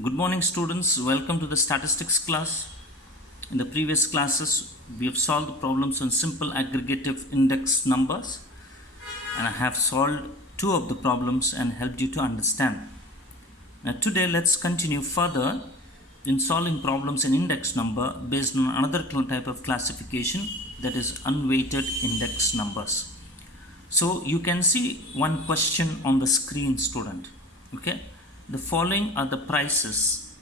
Good morning, students. Welcome to the statistics class. In the previous classes, we have solved the problems on simple aggregative index numbers, and I have solved two of the problems and helped you to understand. Now, today, let's continue further in solving problems in index number based on another type of classification, that is unweighted index numbers. So, you can see one question on the screen, student. Okay. The following are the prices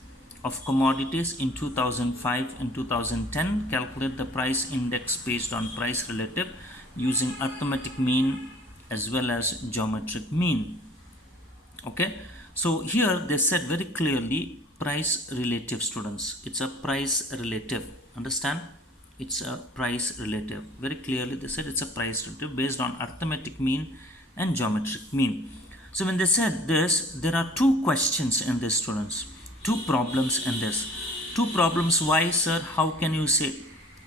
of commodities in 2005 and 2010. Calculate the price index based on price relative using arithmetic mean as well as geometric mean. Okay, so here they said very clearly price relative, students. It's a price relative. Understand? It's a price relative. Very clearly they said it's a price relative based on arithmetic mean and geometric mean. So when they said this, there are two questions in this, students. Two problems in this. Two problems. Why, sir? How can you say?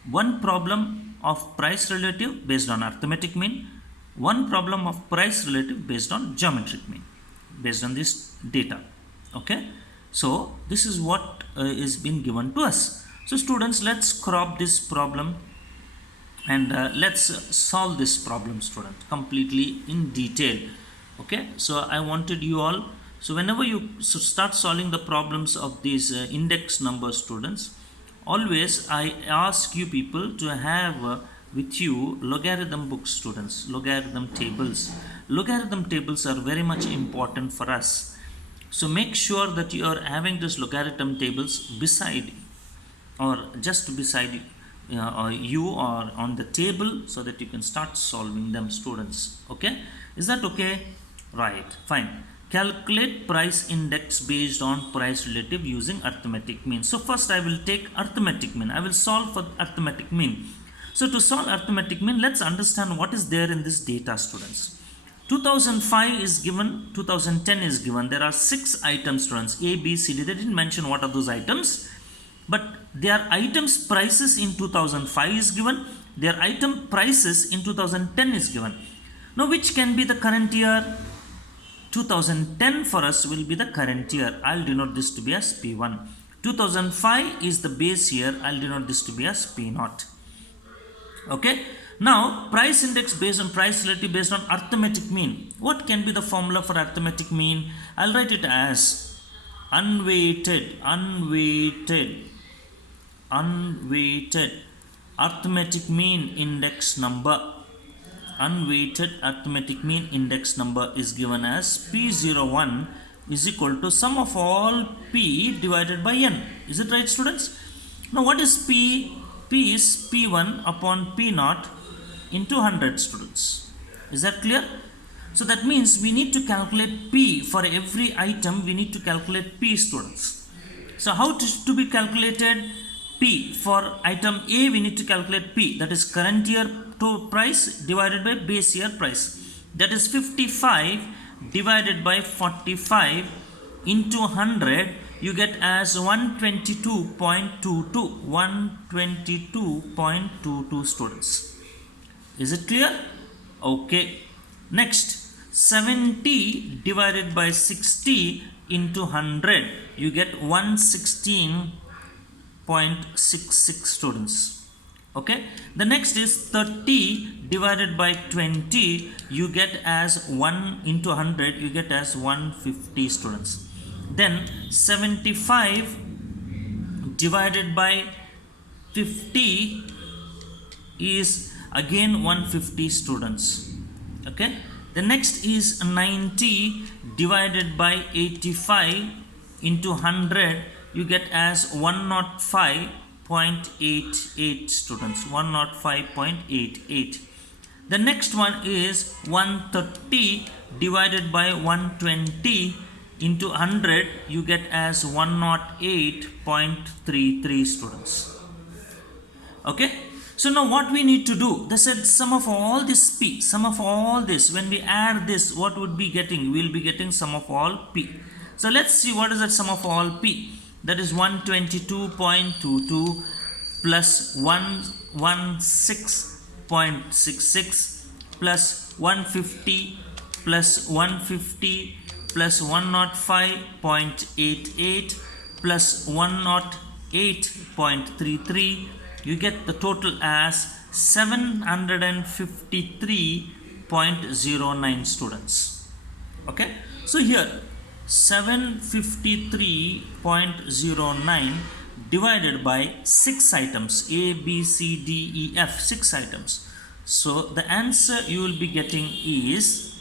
One problem of price relative based on arithmetic mean. One problem of price relative based on geometric mean. Based on this data. Okay. So this is what is being given to us. So students, let's crop this problem and let's solve this problem, student, completely in detail. Okay, so I wanted you all, so whenever you start solving the problems of these index number, students, always I ask you people to have with you logarithm books, students, logarithm tables. Logarithm tables are very much important for us. So make sure that you are having this logarithm tables beside or just beside you or on the table, so that you can start solving them, students. Okay, is that okay? Right, fine. Calculate price index based on price relative using arithmetic mean. So first I will take arithmetic mean. I will solve for arithmetic mean. So to solve arithmetic mean, let's understand what is there in this data, students. 2005 is given, 2010 is given. There are 6 items, students, A, B, C, D. They didn't mention what are those items, but their items prices in 2005 is given. Their item prices in 2010 is given. Now which can be the current year? 2010 for us will be the current year. I'll denote this to be as P1. 2005 is the base year. I'll denote this to be as P0. Okay. Now price index based on price relative based on arithmetic mean. What can be the formula for arithmetic mean? I'll write it as unweighted arithmetic mean index number. Unweighted arithmetic mean index number is given as P01 is equal to sum of all P divided by N. Is it right, students? Now what is P? P is P1 upon P0 into 100, students. Is that clear? So that means we need to calculate P for every item. We need to calculate P, students. So how to be calculated? P for item A, we need to calculate P, that is current year to price divided by base year price, that is 55 divided by 45 into 100, you get as 122.22 students. Is it clear? Okay. Next, 70 divided by 60 into 100, you get 116.66 students. Okay, the next is 30 divided by 20, you get as 1 into 100, you get as 150 students. Then 75 divided by 50 is again 150 students. Okay, the next is 90 divided by 85 into 100, you get as 105.88 students. 105.88. The next one is 130 divided by 120 into 100, you get as 108.33 students. Okay, so now what we need to do, they said sum of all this P, sum of all this, when we add this, what would be getting? We will be getting sum of all P. So let's see what is that sum of all P. That is 122.22 plus 116.66 plus 150 plus 150 plus 105.88 plus 108.33, you get the total as 753.09 students. Okay, so here 753.09 divided by 6 items, A, B, C, D, E, F, 6 items. So the answer you will be getting is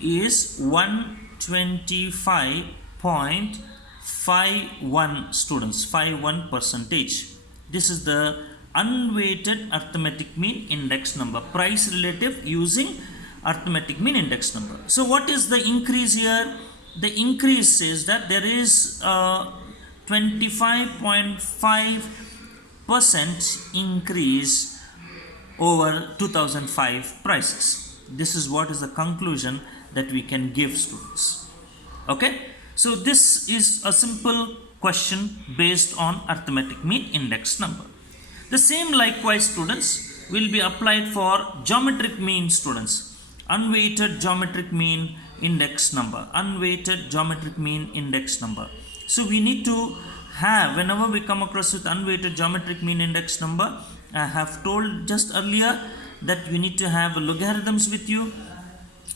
125.51 students, 51 percentage. This is the unweighted arithmetic mean index number, price relative using arithmetic mean index number. So what is the increase here? The increase is that there is 25.5% increase over 2005 prices. This is what is the conclusion that we can give students. Okay, so this is a simple question based on arithmetic mean index number. The same likewise students will be applied for geometric mean students. Unweighted geometric mean index number, unweighted geometric mean index number. So we need to have, whenever we come across with unweighted geometric mean index number, I have told just earlier that we need to have logarithms with you,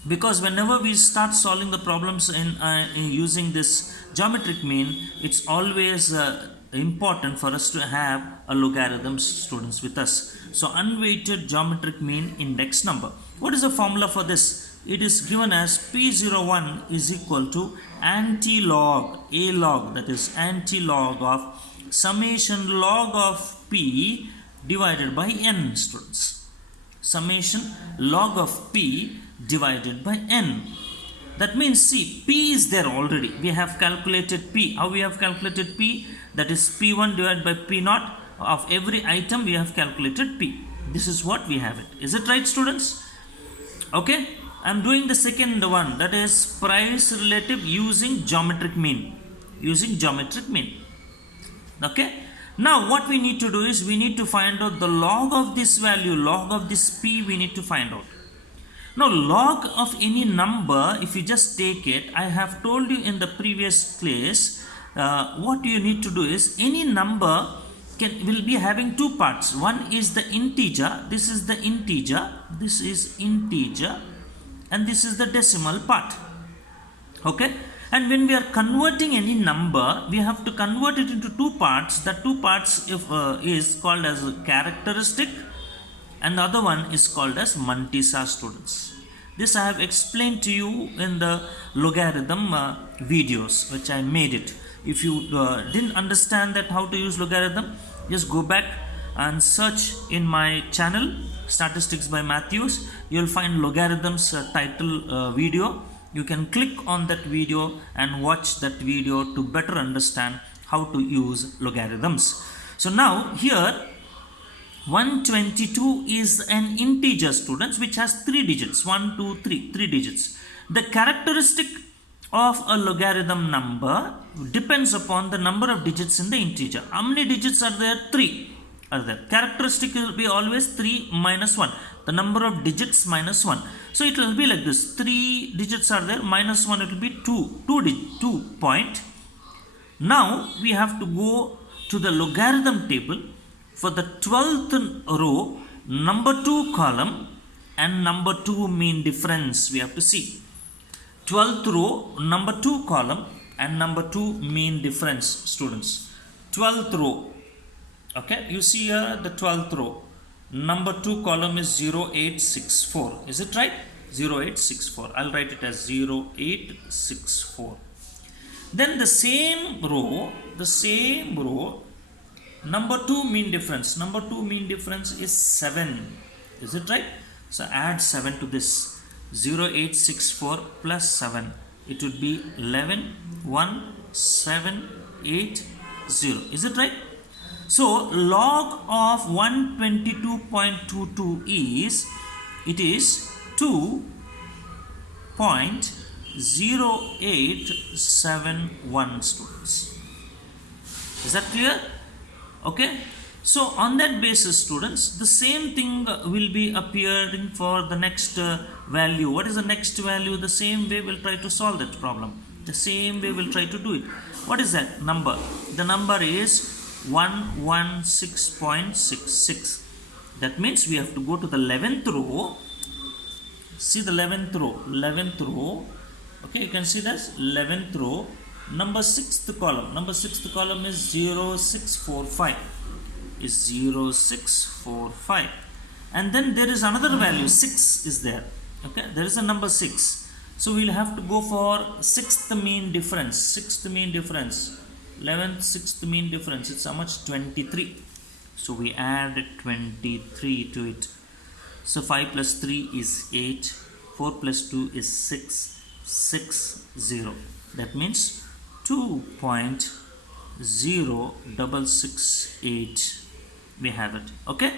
because whenever we start solving the problems in using this geometric mean, it's always important for us to have a logarithms students with us. So unweighted geometric mean index number. What is the formula for this? It is given as P01 is equal to anti-log, A log, that is anti-log of summation log of P divided by N students. Summation log of P divided by N. That means, see, P is there already. We have calculated P. How we have calculated P? That is P1 divided by P0. Of every item we have calculated P. This is what we have it. Is it right, students? Okay. I am doing the second one, that is price relative using geometric mean. Using geometric mean. Okay. Now what we need to do is we need to find out the log of this value, log of this P we need to find out. Now log of any number, if you just take it, I have told you in the previous class, what you need to do is any number will be having two parts. One is the integer, this is the integer, this is integer, and this is the decimal part. Okay, and when we are converting any number, we have to convert it into two parts. The two parts is called as a characteristic, and the other one is called as mantissa students. This I have explained to you in the logarithm videos which I made it. If you didn't understand that how to use logarithm, just go back and search in my channel Statistics by Matthews. You will find logarithms title video. You can click on that video and watch that video to better understand how to use logarithms. So now here 122 is an integer students which has 3 digits, 1, 2, 3 digits. The characteristic of a logarithm number depends upon the number of digits in the integer. How many digits are there? 3 are there. Characteristic will be always 3 minus 1. The number of digits minus 1. So it will be like this. 3 digits are there, minus 1 it will be 2 point. Now we have to go to the logarithm table. For the 12th row, number 2 column and number 2 mean difference we have to see. 12th row, number 2 column and number 2 mean difference students. 12th row. Okay, you see here the 12th row. Number 2 column is 0864. Is it right? 0864. I'll write it as 0864. Then the same row, number 2 mean difference. Number 2 mean difference is 7. Is it right? So add 7 to this. 0864 plus 7. It would be 11780. Is it right? So log of 122.22 is, it is 2.0871 students. Is that clear? Okay. So on that basis students, the same thing will be appearing for the next value. What is the next value? The same way we'll try to solve that problem. The same way we'll try to do it. What is that number? The number is 116.66. That means we have to go to the 11th row. See the 11th row. Okay, you can see that's 11th row. Number 6th column. Number 6th column is 0645. Is 0645. And then there is another value, 6 is there. Okay, there is a number 6. So we'll have to go for 6th mean difference. 6th mean difference. 11th, 6th mean difference. It's how much? 23. So we add 23 to it. So 5 plus 3 is 8. 4 plus 2 is 6. 60. That means 2.0668. We have it. Okay.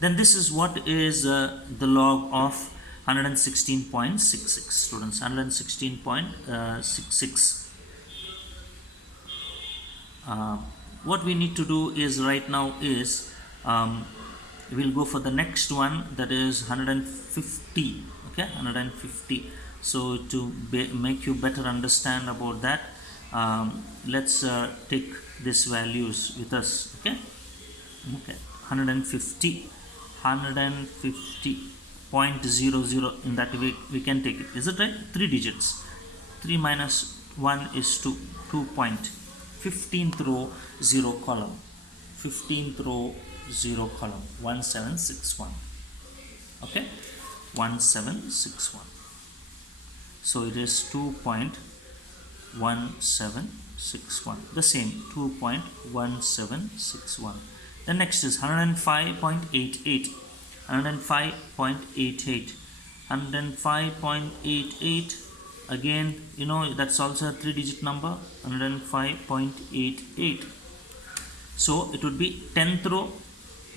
Then this is what is the log of 116.66, students. 116.66. What we need to do is right now is we'll go for the next one, that is 150. Okay, 150. So to make you better understand about that, let's take these values with us. Okay, 150.00. In that way we can take it. Is it right? 3 digits. 3 minus 1 is 2. 2 point. 15th row, 0 column. 15th row, 0 column. 1761. Okay, 1761. So it is 2.1761. The same, 2.1761. The next is 105.88. 105.88. 105.88. Again, you know, that's also a 3-digit number. 105.88. So it would be 10th row.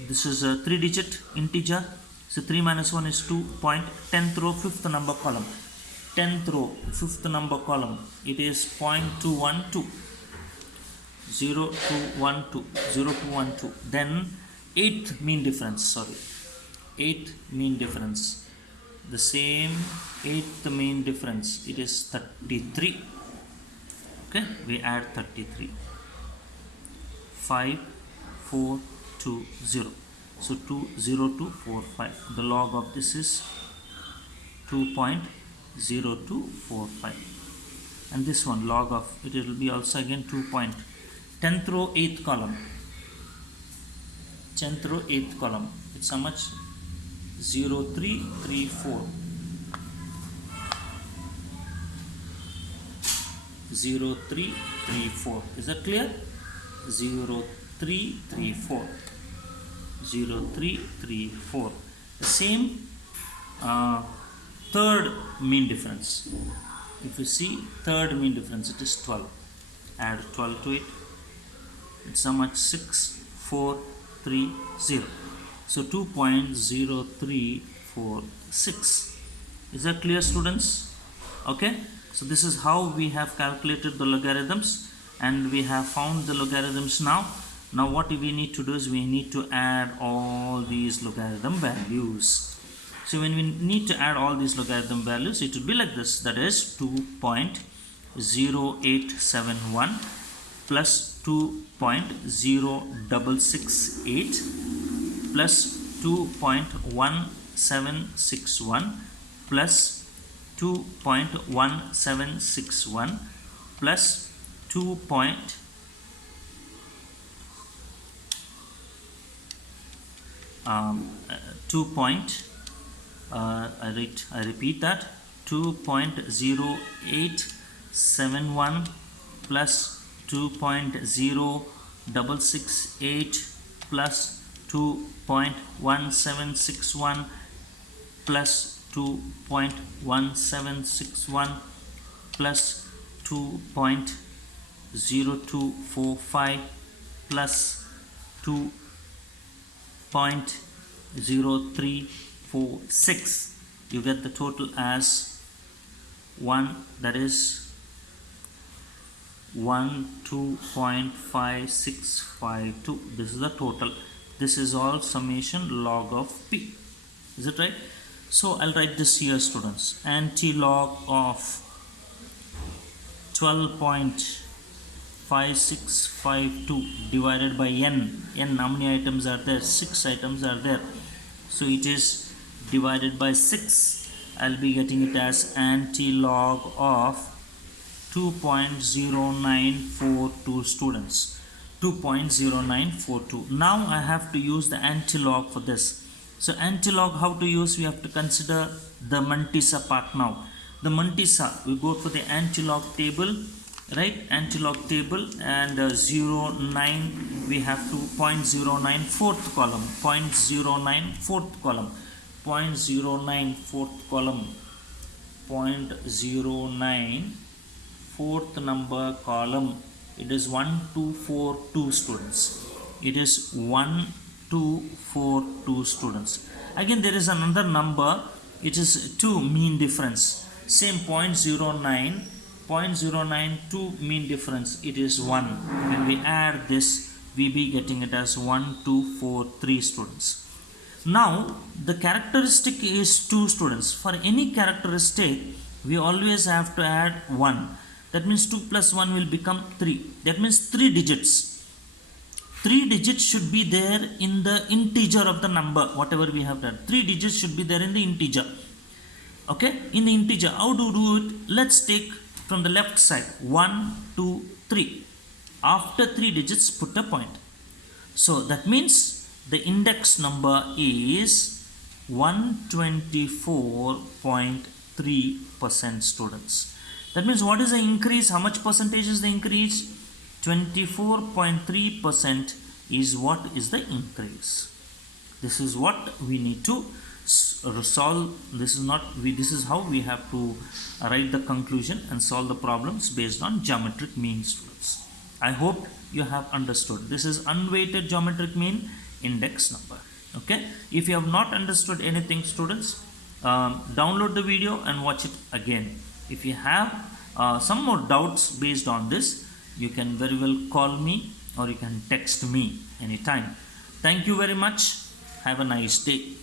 This is a 3-digit integer. So 3 minus 1 is 2. 10th row, 5th number column. 10th row, 5th number column. It is 0.212. 0212. 0212. Then 8th mean difference. Sorry. 8th mean difference. The same 8th mean difference. It is 33. Okay, we add 33. 5420. So 20245. The log of this is 2.0245. And this one, log of it will be also again 2. 10th row, 8th column. 10th row, 8th column. It's how much? 0334. 0334. Is that clear? 0334. 0334. The same third mean difference. If you see third mean difference, it is 12. Add 12 to it. It's how much? 6430. So 2.0346. Is that clear, students? Okay. So this is how we have calculated the logarithms, and we have found the logarithms now. Now what we need to do is we need to add all these logarithm values. So when we need to add all these logarithm values, it will be like this. That is 2.0871 plus 2.0668 plus 2.1761 plus 2.1761 plus 2. I repeat that, 2.0871 plus 2.0668 plus 2.1761 plus 2.1761 plus 2.0245 plus 2.0346. You get the total as 1, that is 12.5652. This is the total. This is all summation log of p. Is it right? So I'll write this here, students. Anti-log of 12.5652 5652 divided by n. How many items are there? 6 items are there. So it is divided by 6. I'll be getting it as anti-log of 2.0942 students. 2.0942. Now I have to use the anti-log for this. So anti-log, how to use? We have to consider the mantissa part now. The mantissa, we go for the anti-log table, right? Anti-log table, and 09, we have to 0.09 fourth column, 0.09 fourth column, 0.09 fourth column, 0.09 fourth number column. It is 1242 students. It is 1242 students. Again, there is another number, it is 2 mean difference. Same 0.09, 0.092 mean difference, it is 1. When we add this, we be getting it as 1243 students. Now the characteristic is 2 students. For any characteristic, we always have to add 1. That means 2 plus 1 will become 3. That means 3 digits. 3 digits should be there in the integer of the number, whatever we have done. 3 digits should be there in the integer. Okay, in the integer. How do do it? Let's take from the left side 1, 2, 3. After 3 digits, put a point. So that means the index number is 124.3% students. That means what is the increase? How much percentage is the increase? 24.3% is what is the increase. This is what we need to solve. This is how we have to write the conclusion and solve the problems based on geometric mean, students. I hope you have understood. This is unweighted geometric mean index number. Okay, if you have not understood anything, students, download the video and watch it again. If you have some more doubts based on this, you can very well call me or you can text me anytime. Thank you very much. Have a nice day.